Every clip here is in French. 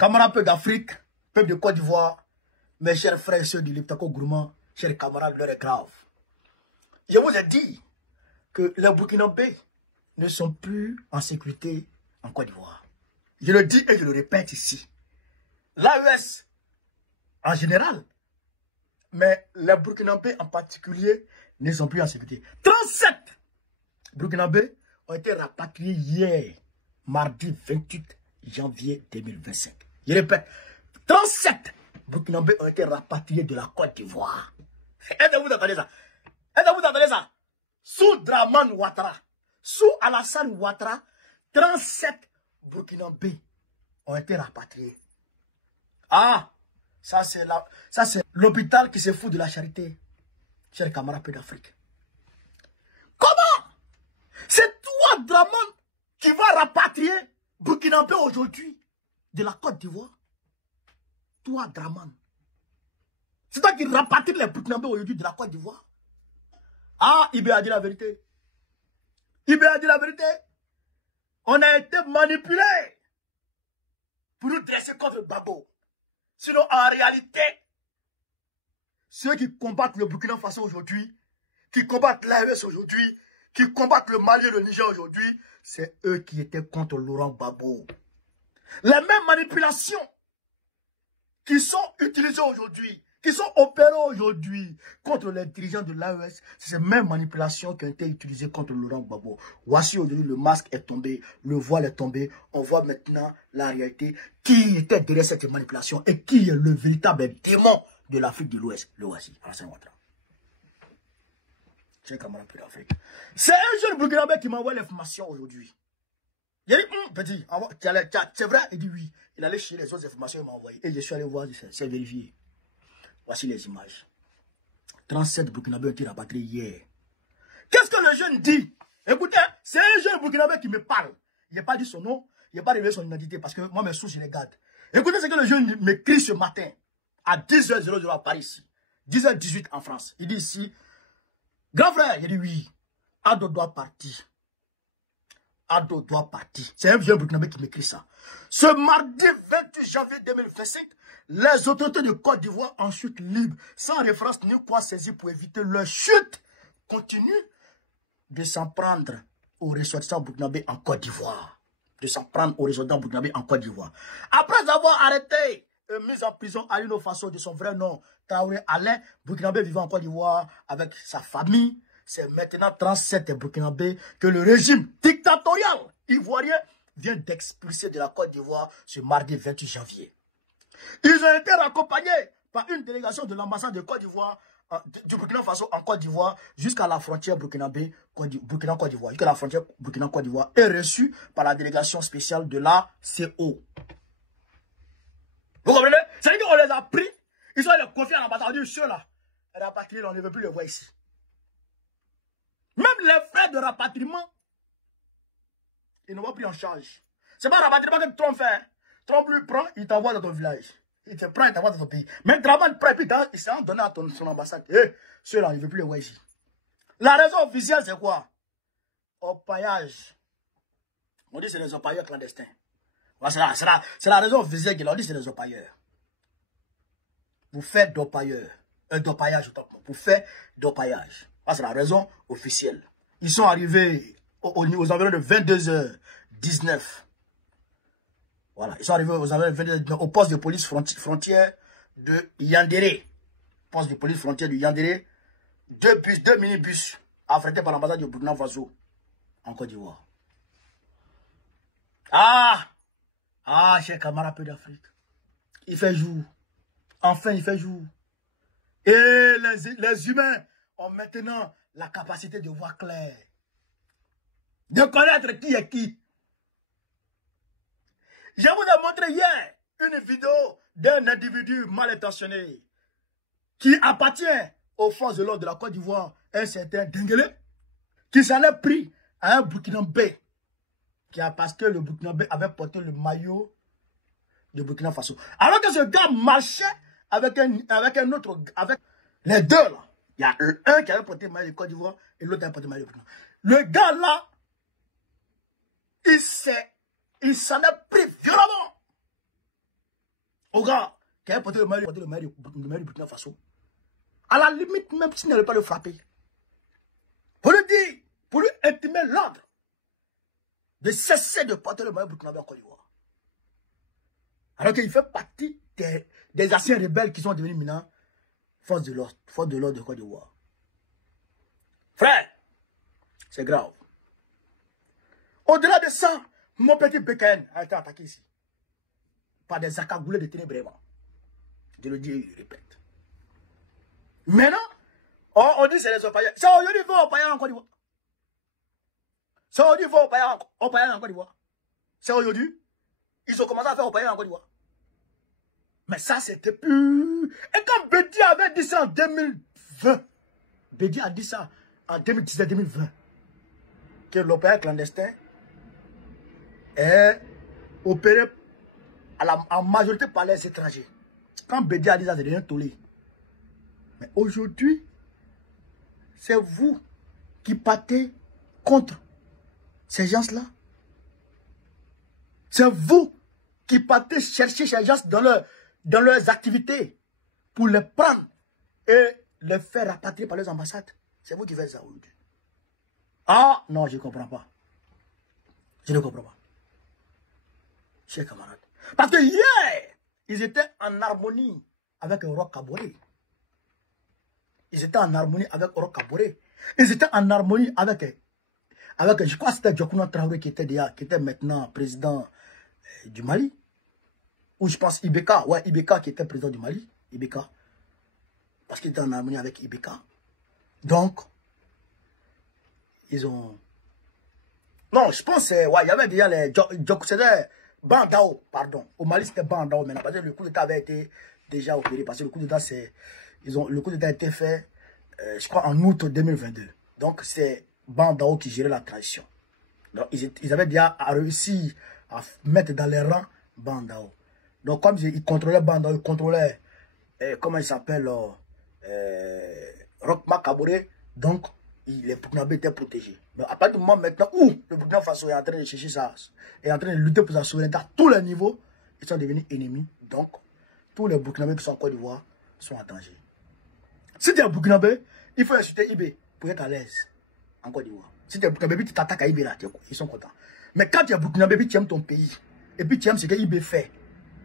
Camarades peuple d'Afrique, peuple de Côte d'Ivoire, mes chers frères et sœurs du Liptako Gourmand, chers camarades, l'heure est grave. Je vous ai dit que les Burkinabés ne sont plus en sécurité en Côte d'Ivoire. Je le dis et je le répète ici. L'AES en général, mais les Burkinabés en particulier ne sont plus en sécurité. 37 Burkinabés ont été rapatriés hier, mardi 28 janvier 2025. Je répète, 37 Burkinabés ont été rapatriés de la Côte d'Ivoire. Est-ce que vous entendez ça? Est-ce que vous entendez ça? Sous Draman Ouattara, sous Alassane Ouattara, 37 Burkinabés ont été rapatriés. Ah, ça c'est l'hôpital qui se fout de la charité, chers camarades d'Afrique. Comment? C'est toi, Draman, qui va rapatrier Burkinabé aujourd'hui de la Côte d'Ivoire? Toi, Draman. C'est toi qui rapatrie les Burkinabés aujourd'hui de la Côte d'Ivoire? Ah, Ibé a dit la vérité. Ibé a dit la vérité. On a été manipulés pour nous dresser contre Babo. Sinon, en réalité, ceux qui combattent le Burkina Faso aujourd'hui, qui combattent l'AES aujourd'hui, qui combattent le Mali et le Niger aujourd'hui, c'est eux qui étaient contre Laurent Gbagbo. Les mêmes manipulations qui sont utilisées aujourd'hui, qui sont opérées aujourd'hui contre les dirigeants de l'AES, c'est ces mêmes manipulations qui ont été utilisées contre Laurent Gbagbo. Voici aujourd'hui le masque est tombé, le voile est tombé, on voit maintenant la réalité, qui était derrière cette manipulation et qui est le véritable démon de l'Afrique de l'Ouest. Le voici, Alassane Ouattara. C'est un jeune Burkinabé qui m'envoie l'information aujourd'hui. Il a dit, petit, c'est vrai? Il dit oui. Il allait chercher les autres informations qu'il m'a envoyées. Et je suis allé voir, c'est vérifié. Voici les images. 37 Burkinabés ont été rapatriés hier. Qu'est-ce que le jeune dit? Écoutez, c'est un jeune Burkinabé qui me parle. Il n'a pas dit son nom, il n'a pas révélé son identité parce que moi, mes sources, je les garde. Écoutez ce que le jeune m'écrit ce matin à 10h00 à Paris ici. 10h18 en France. Il dit ici, grand frère, il dit oui. Ado doit partir. Ado doit partir. C'est un vieux Burkinabé qui m'écrit ça. Ce mardi 28 janvier 2025, les autorités de Côte d'Ivoire en chute libre, sans référence ni quoi saisir pour éviter leur chute, continuent de s'en prendre aux ressortissants burkinabés en Côte d'Ivoire. De s'en prendre aux ressortissants burkinabés en Côte d'Ivoire. Après avoir arrêté et mis en prison Alino Faso de son vrai nom, Traoré Alain, burkinabé vivant en Côte d'Ivoire avec sa famille, c'est maintenant 37 burkinabés que le régime dictatorial ivoirien vient d'expulser de la Côte d'Ivoire ce mardi 28 janvier. Ils ont été raccompagnés par une délégation de l'ambassade de Côte d'Ivoire, du Burkina Faso en Côte d'Ivoire, jusqu'à la frontière Burkina-Côte d'Ivoire. Jusqu'à la frontière Burkina-Côte d'Ivoire est reçue par la délégation spéciale de la CO. Vous comprenez? C'est-à-dire qu'on les a pris, ils ont les confiés à l'ambassade. On dit, ceux-là, rapatriés, on ne veut plus les voir ici. Même les frais de rapatriement, ils n'ont pas pris en charge. C'est pas un rapatriement que Trump fait. Trump lui prend, il t'envoie dans ton village. Il te prend, il t'envoie dans ton pays. Mais Draman prend, puis il s'est donné à son ambassade. Eh, ceux-là, il ne veut plus les voir ici. La raison officielle, c'est quoi? Opaillage. On dit que c'est les opailleurs clandestins. C'est la raison officielle qu'il a dit, c'est les opailleurs. Vous faites d'opailleurs. D'opaillage, autant pour moi. Vous faites d'opaillage. C'est la raison officielle. Ils sont arrivés aux environs de 22h19. Voilà, ils sont arrivés aux environs de 22h19 au poste de police frontière de Yandéré. Poste de police frontière de Yandéré. Deux minibus affrétés par l'ambassade de Burkina Faso en Côte d'Ivoire. Chers camarades peu d'Afrique. Il fait jour. Enfin, il fait jour. Et les humains ont maintenant la capacité de voir clair. De connaître qui est qui. Je vous ai montré hier une vidéo d'un individu mal intentionné qui appartient aux forces de l'ordre de la Côte d'Ivoire, un certain Dengele, qui s'en est pris à un Burkinabé, parce que le Burkinabé avait porté le maillot de Burkina Faso. Alors que ce gars marchait avec un autre, avec les deux là. Il y a un qui avait porté le maillot de Côte d'Ivoire et l'autre avait porté le maillot de Burkina. Le gars là, il s'en est pris violemment Au gars qui a porté le maillot du Burkina Faso. À la limite, même s'il n'allait pas le frapper. Pour lui dire, pour lui intimer l'ordre de cesser de porter le maillot burkinabé en Côte d'Ivoire. Alors qu'il fait partie des anciens rebelles qui sont devenus maintenant force de l'ordre de Côte d'Ivoire. Frère, c'est grave. Au-delà de ça, mon petit BKN a été attaqué ici. Par des accagoulés de ténébrement. Je le dis et je le répète. Maintenant, on dit que c'est les Opaïens. C'est aujourd'hui qu'ils vont Opaïens en Côte d'Ivoire. C'est aujourd'hui qu'ils vont Opaïens en Côte d'Ivoire. C'est aujourd'hui. Ils ont commencé à faire Opaïens en Côte d'Ivoire. Mais ça, c'était plus... Et quand Bédi avait dit ça en 2020, Bédi a dit ça en 2017-2020, que l'Opaïen clandestin est opéré en majorité par les étrangers. Quand Bédi a dit ça, c'est devenu tollé. Mais aujourd'hui, c'est vous qui partez contre ces gens-là. C'est vous qui partez chercher ces gens dans leurs activités pour les prendre et les faire rapatrier par les ambassades. C'est vous qui faites ça aujourd'hui. Ah non, je ne comprends pas. Je ne comprends pas. Chers camarades. Parce que hier, ils étaient en harmonie avec Roch Kaboré. Ils étaient en harmonie avec Roch Kaboré. Ils étaient en harmonie avec je crois que c'était Djokouna Traoré qui était maintenant président du Mali. Ou je pense Ibeka. Ouais, Ibeka qui était président du Mali. Ibeka. Parce qu'il était en harmonie avec Ibeka. Donc, ils ont... Non, je pense, ouais, il y avait déjà les... C'était Bandao, pardon. Au Mali, c'était Bandao maintenant. Parce que le coup d'État avait été déjà opéré. Parce que le coup d'État, le coup d'État a été fait, je crois, en août 2022. Donc, c'est Bandao qui gérait la transition. Donc, ils avaient déjà réussi à mettre dans les rangs Bandao. Donc, comme ils contrôlaient Bandao, ils contrôlaient, comment il s'appelle, Roch Kaboré. Donc, les Burkinabés étaient protégés. Mais à partir du moment maintenant où le Burkina Faso est en train de chercher ça, est en train de lutter pour sa souveraineté à tous les niveaux, ils sont devenus ennemis. Donc, tous les Burkinabés qui sont en Côte d'Ivoire sont en danger. Si tu es un Burkinabé, il faut insulter IB pour être à l'aise en Côte d'Ivoire. Si tu es un Burkinabé, tu t'attaques à IB là, ils sont contents. Mais quand tu es un Burkinabé, tu aimes ton pays, et puis tu aimes ce que IB fait,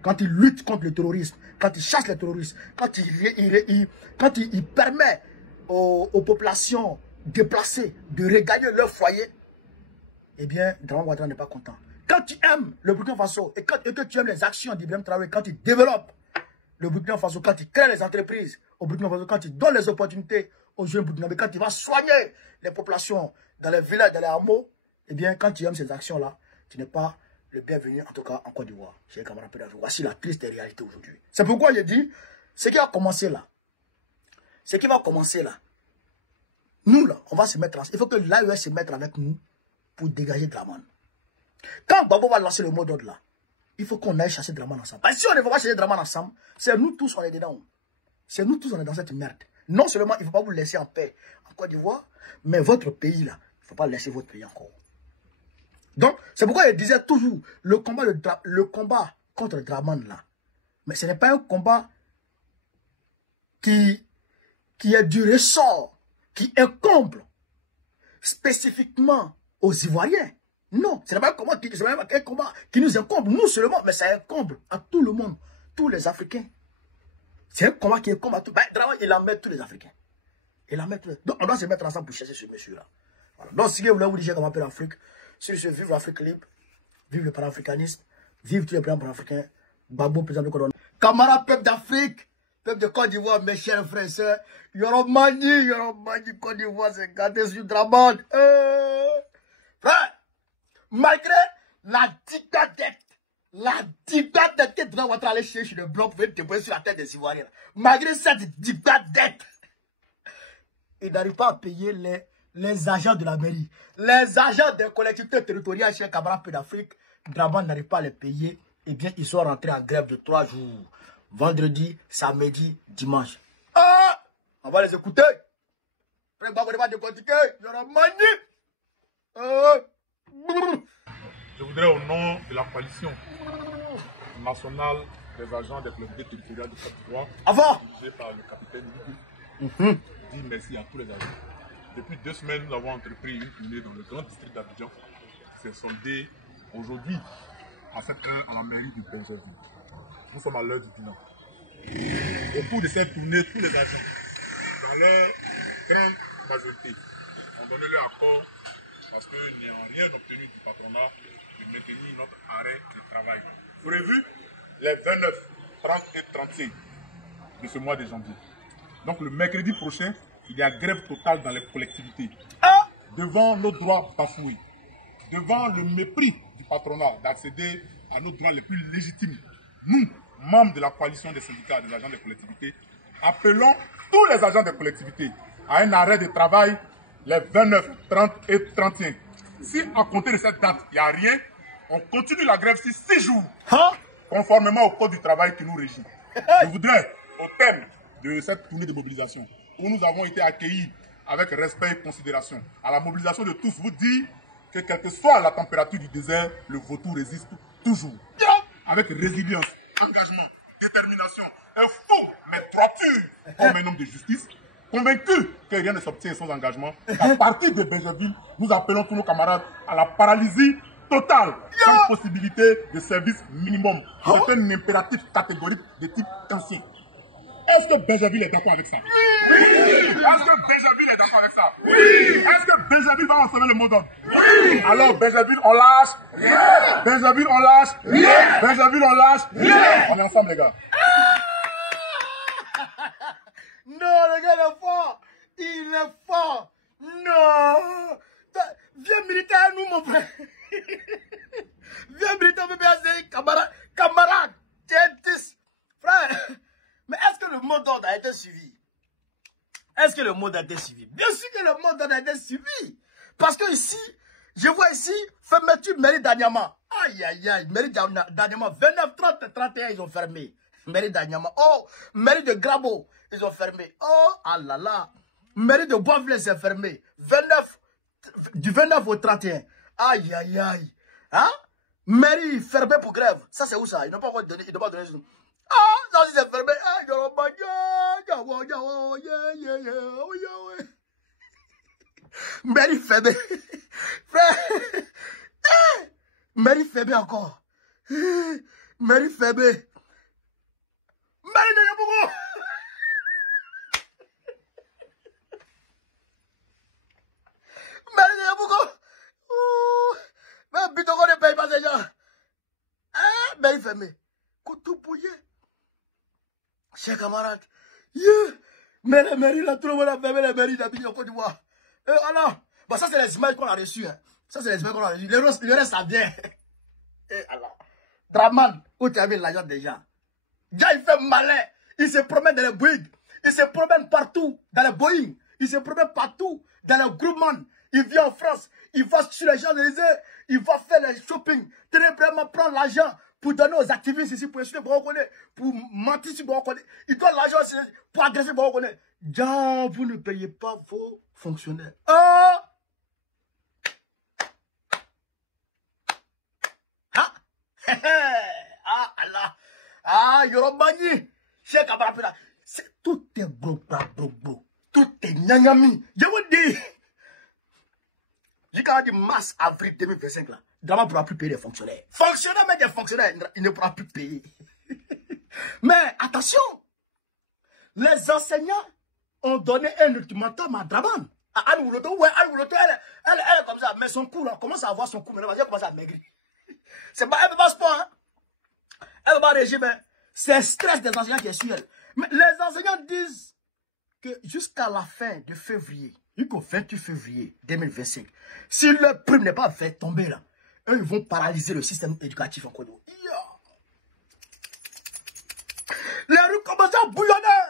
quand il lutte contre le terrorisme, quand il chasse les terroristes, quand il permet aux populations déplacés de regagner leur foyer, eh bien, Dramane Ouattara n'est pas content. Quand tu aimes le Burkina Faso et que tu aimes les actions d'Ibrahim Traoré, quand il développe le Burkina Faso, quand il crée les entreprises au Burkina Faso, quand il donne les opportunités aux jeunes burkinabés, quand il va soigner les populations dans les villages, dans les hameaux, eh bien, quand tu aimes ces actions-là, tu n'es pas le bienvenu, en tout cas, en Côte d'Ivoire. Chez les camarades pédagogues. Voici la triste réalité aujourd'hui. C'est pourquoi je dis, ce qui va commencer là, nous, là, on va se mettre ensemble. Il faut que l'AES se mette avec nous pour dégager Dramane. Quand Babo va lancer le mot d'ordre là, il faut qu'on aille chasser Dramane ensemble. Parce que si on ne va pas chasser Dramane ensemble, c'est nous tous, on est dedans. C'est nous tous, on est dans cette merde. Non seulement, il ne faut pas vous laisser en paix en Côte d'Ivoire, mais votre pays là, il ne faut pas laisser votre pays encore. Donc, c'est pourquoi je disais toujours, le combat contre Dramane là, mais ce n'est pas un combat qui est du ressort, qui incombe spécifiquement aux Ivoiriens. Non, ce n'est pas un combat qui nous incombe, nous seulement, mais ça incombe à tout le monde, tous les Africains. C'est un combat qui incombe à tout. Ben, Dramane, il en met tous les Africains. Donc, on doit se mettre ensemble pour chercher ce monsieur-là. Voilà. Donc, si vous voulez vous dire comment appeler l'Afrique, si je vive l'Afrique libre, vive le panafricanisme, vive tous les plans panafricains, Babo, président de Côte d'Ivoire. Camarades, peuple d'Afrique, peuple de Côte d'Ivoire, mes chers frères et sœurs, Yoromani, Côte d'Ivoire, c'est gâté sur Dramane. Frère, malgré la dictature que Dramane Ouattara allait chercher le bloc pour être déposé sur la tête des Ivoiriens, malgré cette dictature, il n'arrive pas à payer les agents de la mairie, les agents des collectivités territoriales chez Camarades Peu d'Afrique. Dramane n'arrive pas à les payer. Eh bien, ils sont rentrés en grève de 3 jours. Vendredi, samedi, dimanche. Ah! On va les écouter. Je voudrais, au nom de la coalition nationale des agents des collectivités territoriales de Côte d'Ivoire, Avant. dirigés par le capitaine Hugo, dit merci à tous les agents. Depuis 2 semaines, nous avons entrepris une tournée dans le grand district d'Abidjan, qui s'est soldée aujourd'hui, à cette heure, à la mairie de Benjerville. Nous sommes à l'heure du bilan. Au cours de cette tournée, tous les agents, dans leur grande majorité, ont donné leur accord parce que n'ayant rien obtenu du patronat de maintenir notre arrêt de travail. Prévu les 29, 30 et 35 de ce mois de janvier. Donc le mercredi prochain, il y a grève totale dans les collectivités. Devant nos droits bafoués, devant le mépris du patronat d'accéder à nos droits les plus légitimes, nous, membres de la coalition des syndicats des agents des collectivités, appelons tous les agents des collectivités à un arrêt de travail les 29, 30 et 31. Si à compter de cette date, il n'y a rien, on continue la grève sur 6 jours, conformément au code du travail qui nous régit. Je voudrais, au terme de cette tournée de mobilisation, où nous avons été accueillis avec respect et considération, à la mobilisation de tous, vous dire que quelle que soit la température du désert, le vautour résiste toujours. Avec résilience, engagement, détermination, un fou, mais droiture, comme un homme de justice, convaincu que rien ne s'obtient sans engagement, à partir de Benjerville, nous appelons tous nos camarades à la paralysie totale, sans possibilité de service minimum. C'est un impératif catégorique de type ancien. Est-ce que Benjerville est d'accord avec ça? Oui! Est-ce que Benjerville est d'accord avec ça? Oui! Est-ce que Benjerville va enseigner le mot d'ordre? Oui! Alors Benjerville, on lâche? Yeah! Benjerville, on lâche? Yeah! Benjerville, on lâche? Yeah! On est ensemble, les gars. Non, le gars est fort. Il est fort. Non. Viens militer à nous, mon frère. Viens militer à nous, camarade. Camarade. Frère. Mais est-ce que le mot d'ordre a été suivi? Est-ce que le mot d'ordre a été suivi? Bien sûr que le mot d'ordre a été suivi. Parce que ici, je vois ici, fermeture mairie d'Anyama. Aïe, aïe, aïe. Mairie d'Anyama. 29, 30 et 31, ils ont fermé. Mairie d'Anyama. Oh, mairie de Grabo, ils ont fermé. Oh, ah là là. Mairie de Boisville, c'est fermé. 29, du 29 au 31. Aïe, aïe, aïe. Hein? Mairie fermée pour grève. Ça, c'est où ça? Ils n'ont pas encore donné, ils n'ont pas donné. Ah, ça aussi c'est fermé. Ah, Mairie fermée. Frère. Mairie fermée encore. Mairie fermée. Mairie de Yabougo. Mairie de Yabougo. Mais Bitogo ne paye pas ces gens. Ah, mairie fermée. Koutou bouillé. Chers camarades, mais la mairie l'a trouvé, la fermé la mairie d'Abidjan, Côte d'Ivoire. Alors, bon, ça c'est les images qu'on a reçues. Hein. Ça c'est les images qu'on a reçues. Le reste, ça vient. Et alors, Draman, où tu as mis l'argent déjà? Déjà, il fait malin. Il se promène dans les Boeing. Il se promène partout dans les Boeing. Il se promène partout dans les groupements. Il vient en France. Il va sur les Champs-Élysées. Il va faire les shopping. Très vraiment prendre l'argent pour donner aux activistes ici, pour insulter Borokone, pour mentir sur Borokone. Il donne l'argent pour agresser Borokone. Déjà, vous ne payez pas vos fonctionnaires. Ah! Ah! Ah, Allah! Ah, Yorobani! Cheikh Abarapela. Tout est gros. Tout est nyangami. Je vous dis. Jusqu'à mars, avril 2025, là, Drama ne pourra plus payer les fonctionnaires. Fonctionnaires, mais des fonctionnaires, il ne pourra plus payer. Mais attention, les enseignants ont donné un ultimatum à Draman. À Anne Wouloto, ouais, Anne Wouloto, elle est comme ça, mais son cou, là, commence à avoir son cou, maintenant, elle commence à maigrir. C'est pas, elle ne peut pas sport, hein. Elle ne peut pas régime, hein. C'est le stress des enseignants qui est sur elle. Mais les enseignants disent que jusqu'à la fin de février, jusqu'au 28 février 2025, si leur prime n'est pas fait tomber là, eux, ils vont paralyser le système éducatif en Côte d'Ivoire. Les rues commencent à bouillonner.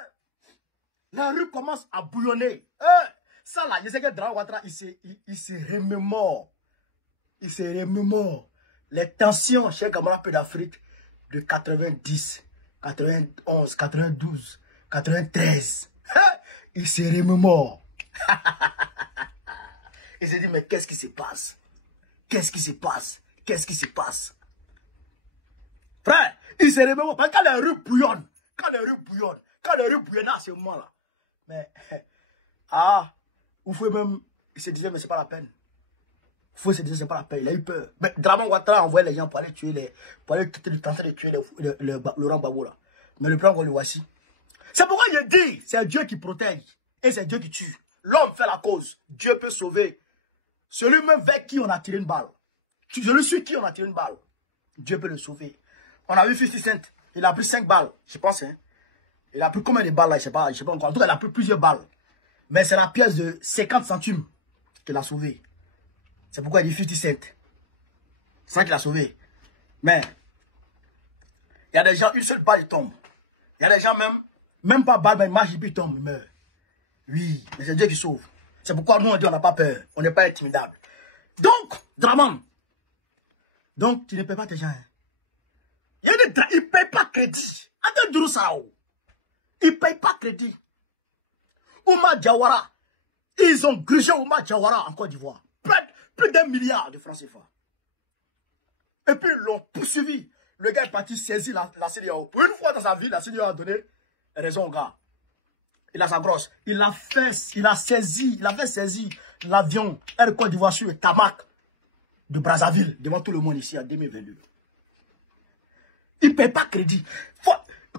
La rue commence à bouillonner. Ça là, je sais que Draman Ouattara, il se remémore. Il se remémore. Les tensions chez Camarade Peu d'Afrique de 90, 91, 92, 93. Il se remémore. Il se dit, mais qu'est-ce qui se passe? Qu'est-ce qui se passe? Qu'est-ce qui se passe? Frère, Il se réveille. Parce que quand les rues bouillonnent, quand les rues bouillonnent à ce moment-là. Mais, vous pouvez même, il se disait, mais c'est pas la peine. Faut se dire, c'est pas la peine. Il a eu peur. Mais Draman Ouattara a envoyé les gens pour aller tuer tenter de tuer Laurent Gbagbo là. Mais le plan, on le voici. C'est pourquoi je dis, c'est Dieu qui protège et c'est Dieu qui tue. L'homme fait la cause. Dieu peut sauver. Celui même vers qui on a tiré une balle. Celui sur qui on a tiré une balle. Dieu peut le sauver. On a vu 50 Cent. Il a pris 5 balles, je pense. Hein. Il a pris combien de balles là, je sais pas encore. En tout cas, il a pris plusieurs balles. Mais c'est la pièce de 50 centimes qui l'a sauvé. C'est pourquoi il dit 50 Cent. C'est ça qu'il a sauvé. Mais, il y a des gens, une seule balle, ils tombent. Il y a des gens même pas balle, mais marche, ils tombent, ils meurent. Oui, mais c'est Dieu qui sauve. C'est pourquoi nous, on dit on n'a pas peur. On n'est pas intimidable. Donc, Draman. Donc, tu ne payes pas tes gens. Hein. Il ne paye pas crédit. Attends, il ne paye pas crédit. Oumar Diawara. Ils ont grugé Oumar Diawara en Côte d'Ivoire. Plus d'1 milliard de francs CFA. Et puis, ils l'ont poursuivi. Le gars est parti saisir la CEDEAO. Pour une fois dans sa vie, la CEDEAO a donné raison au gars. Il a sa grosse. Il a fait saisir l'avion Air Côte d'Ivoire sur le tarmac de Brazzaville devant tout le monde ici en 2022. Il ne paye pas crédit.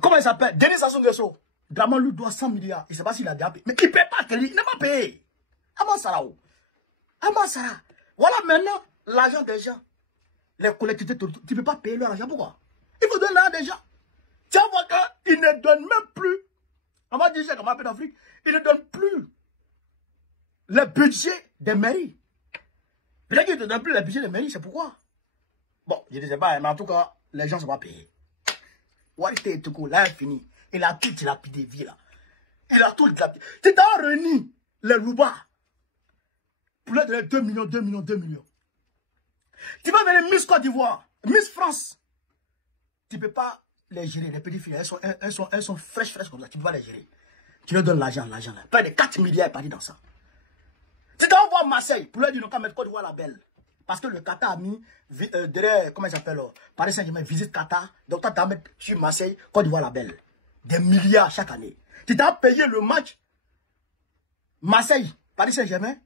Comment il s'appelle? Denis Sassou Nguesso. Draman lui doit 100 milliards. Il ne sait pas s'il a déjà payé. Mais il ne paye pas crédit. Il n'a pas payé. Amansara. Voilà maintenant l'argent des gens. Les collectivités, tu ne peux pas payer leur argent. Pourquoi? Il faut donner l'argent des gens. Tu vois qu'ils ne donnent même plus. On va dire ça comme un peu d'Afrique. Ils ne donnent plus le budget des mairies. Peut-être qu'ils ne donnent plus le budget des mairies. C'est pourquoi? Bon, je ne sais pas. Mais en tout cas, les gens ne sont pas payés. Warité Toko, là, il est fini. Il a tout dilapidé, vie là. Il a tout dilapidé. Tu t'as réuni les loupas. Pour leur donner 2 millions. Tu vas venir Miss Côte d'Ivoire, Miss France. Tu ne peux pas les gérer, les petites filles. Elles sont fraîches comme ça. Tu ne peux pas les gérer. Tu leur donnes l'argent là. Près de 4 milliards est parti dans ça. Tu t'envoies à Marseille pour leur dire non, quand mettre Côte d'Ivoire la belle. Parce que le Qatar a mis derrière, comment il s'appelle, Paris Saint-Germain, visite Qatar. Donc, tu as mis sur Marseille, Côte d'Ivoire la belle. Des milliards chaque année. Tu t'as payé le match Marseille, Paris Saint-Germain,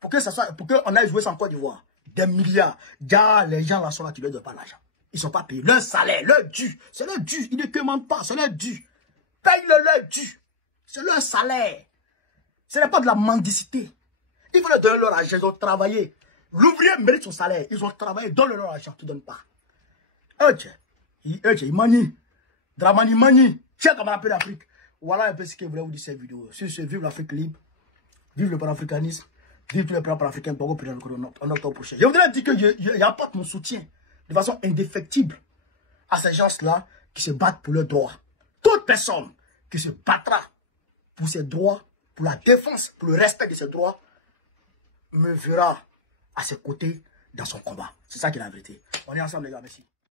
pour qu'on aille jouer sans Côte d'Ivoire. Des milliards. Déjà, les gens là sont là, tu ne leur donnes pas l'argent. Ils ne sont pas payés. Leur salaire, leur dû. C'est leur dû. Ils ne demandent pas, c'est leur dû. Paye-le leur dû. C'est leur salaire. Ce n'est pas de la mendicité. Il faut leur donner leur argent. Ils ont travaillé. L'ouvrier mérite son salaire. Ils ont travaillé, donne leur argent, tu ne donnes pas. Il manie. Dramani manie. Tiens, comme on appelle l'Afrique. Voilà un peu ce que je voulais vous dire cette vidéo. Sur ce, vive l'Afrique libre. Vive le panafricanisme. Vive tous les plans panafricains pour en octobre prochain. Je voudrais dire que j'apporte mon soutien de façon indéfectible à ces gens-là qui se battent pour leurs droits. Toute personne qui se battra pour ses droits, pour la défense, pour le respect de ses droits, me verra à ses côtés dans son combat. C'est ça qui est la vérité. On est ensemble les gars, merci.